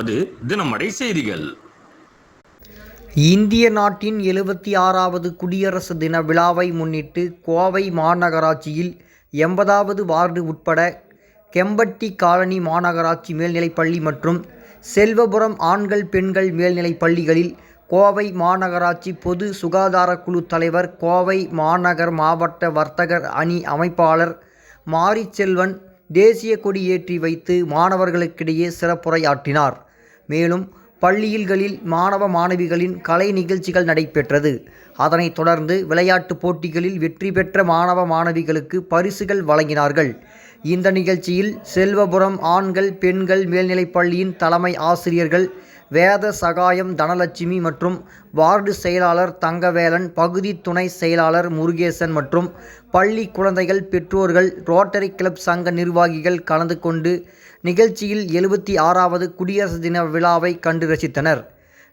கொண்டிருப்பது தினமடை செய்திகள். இந்திய நாட்டின் 76வது குடியரசு தின விழாவை முன்னிட்டு கோவை மாநகராட்சியில் 80வது வார்டு உட்பட கெம்பட்டி காலனி மாநகராட்சி மேல்நிலைப்பள்ளி மற்றும் செல்வபுரம் ஆண்கள் பெண்கள் மேல்நிலைப் பள்ளிகளில் கோவை மாநகராட்சி பொது சுகாதார குழு தலைவர், கோவை மாநகர் மாவட்ட வர்த்தகர் அணி அமைப்பாளர் மாரிச்செல்வன் தேசிய கொடி ஏற்றி வைத்து மாணவர்களுக்கிடையே சிறப்புரையாற்றினார். மேலும் பள்ளிகளில் மாணவ மாணவிகளின் கலை நிகழ்ச்சிகள் நடைபெற்றது. அதனைத் தொடர்ந்து விளையாட்டுப் போட்டிகளில் வெற்றி பெற்ற மாணவ மாணவிகளுக்கு பரிசுகள் வழங்கினார்கள். இந்த நிகழ்ச்சியில் செல்வபுரம் ஆண்கள் பெண்கள் மேல்நிலைப் பள்ளியின் தலைமை ஆசிரியர்கள் வேத சகாயம் தனலட்சுமி மற்றும் வார்டு செயலாளர் தங்கவேலன், பகுதி துணை செயலாளர் முருகேசன் மற்றும் பள்ளி குழந்தைகள், பெற்றோர்கள், ரோட்டரி கிளப் சங்க நிர்வாகிகள் கலந்து கொண்டு நிகழ்ச்சியில் 76வது குடியரசு தின விழாவை கண்டு ரசித்தனர்.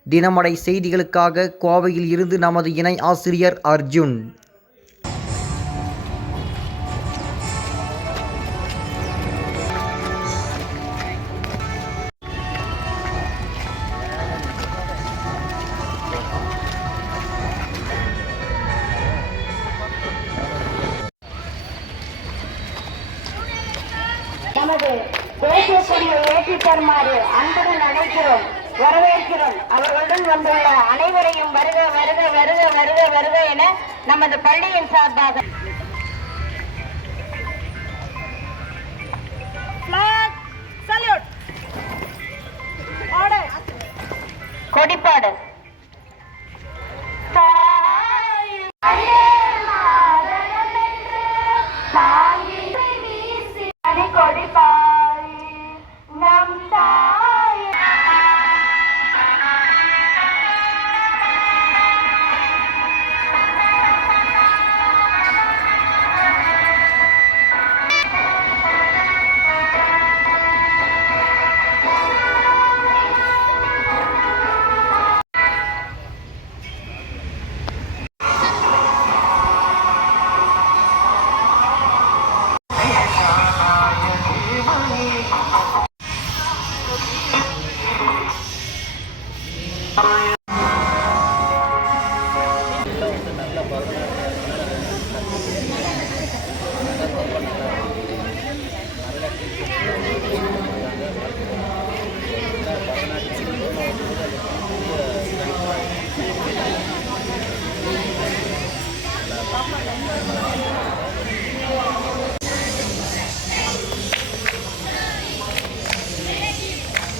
தினமடை செய்திகளுக்காக கோவையில் இருந்து நமது இணை ஆசிரியர் அர்ஜுன். நமது தேசிய கொடியை ஏற்றி தருமாறு அன்புடன் அழைக்கிறோம், வரவேற்கிறோம். அவர்களுடன் வந்துள்ள அனைவரையும் வருக வருக வருக வருக வருக என நமது பள்ளியின் சார்பாக கொடிப்பாடு